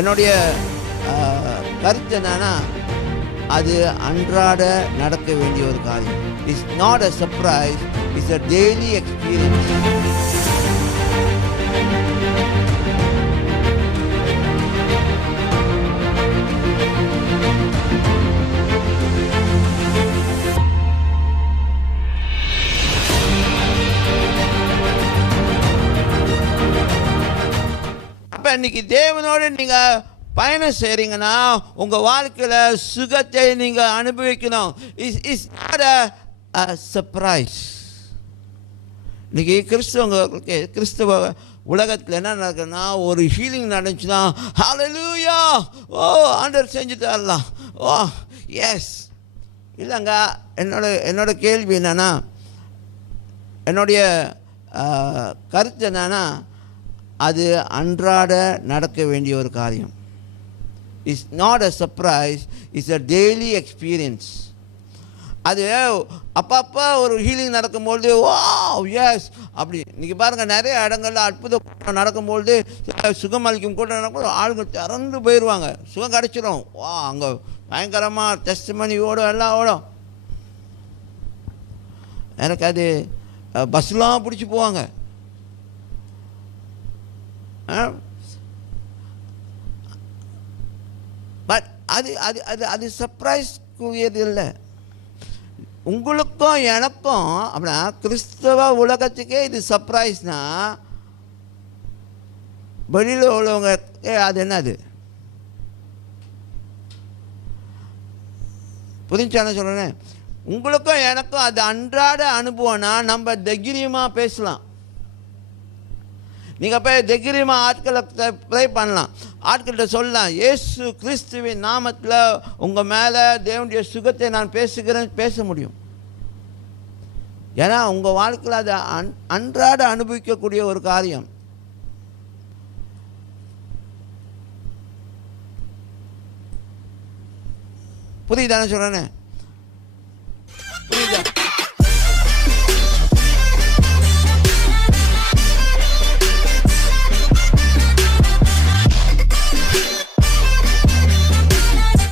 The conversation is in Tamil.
என்னுடைய கருத்து என்னன்னா, அது அன்றாட நடக்க வேண்டிய ஒரு காரியம். It's not a surprise, it's a daily experience. அப்ப இன்னைக்கு தேவனோடு நீங்க பயணம் செய்றீங்கன்னா உங்க வாழ்க்கையில சுகத்தை நீங்க அனுபவிக்கணும். Is not a surprise. இன்னைக்கு கிறிஸ்தவ உலகத்தில் என்ன நடக்குதுன்னா, ஒரு ஹீலிங் நடந்துச்சுன்னா ஹல்லேலூயா, ஓ ஆண்டவர் செஞ்சுட்டாரலாம், ஓ எஸ். இல்லைங்க, என்னோட கேள்வி என்னன்னா, என்னுடைய கருத்து என்னன்னா, அது அன்றாட நடக்க வேண்டிய ஒரு காரியம். It's not a surprise, it's a daily experience. அது அப்பப்போ ஒரு ஹீலிங் நடக்கும்பொழுது வா எஸ் அப்படி. இன்றைக்கி பாருங்கள், நிறைய இடங்கள்ல அற்புதம் நடக்கும்பொழுது சுகம் அளிக்கும் கூட நடக்கும், ஆளுங்க திறந்து போயிடுவாங்க, சுகம் கிடச்சிடும். வா அங்கே பயங்கரமாக டெஸ்டிமனி ஓடும், எல்லாம் ஓடும். எனக்கு அது பஸ்லாம் பிடிச்சி போவாங்க. பட் அது அது அது அது சர்ப்ரைஸ்க்குரியது இல்லை. உங்களுக்கும் எனக்கும் அப்படின்னா கிறிஸ்தவ உலகத்துக்கே இது சர்ப்ரைஸ்னா, வெளியில் உள்ளவங்க அது என்னது புரிஞ்சான சொல்கிறேன். உங்களுக்கும் எனக்கும் அது அன்றாட அனுபவம்னா நம்ம தைரியமாக பேசலாம். நீங்கள் போய் தைரியமாக ஆட்களை ப்ரே பண்ணலாம், ஆட்கள்கிட்ட சொல்லலாம், இயேசு கிறிஸ்துவின் நாமத்தில் உங்கள் மேலே தேவனுடைய சுகத்தை நான் பேசுகிறேன், பேச முடியும். ஏன்னா உங்கள் வாழ்க்கையில் அதை அன்றாட அனுபவிக்கக்கூடிய ஒரு காரியம். புரியுதானே சொல்கிறேன்னு?